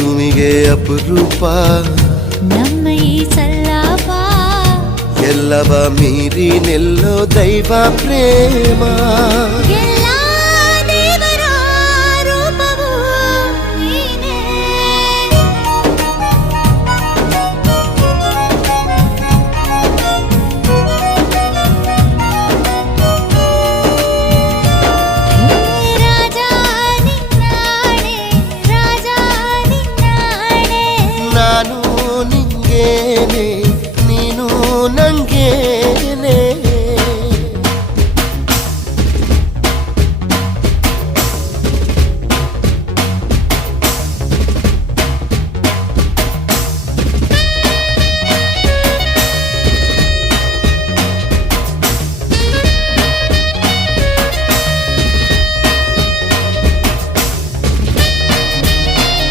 ಭೂಮಿಗೆ ಅಪರೂಪ ನಮ್ಮ ಈ ಸಲ್ಲಾಪ ಎಲ್ಲವ ಮೀರಿ ನಿಲ್ಲೋ ದೈವ ಪ್ರೇಮ ಎಲ್ಲ ನಂಗೆ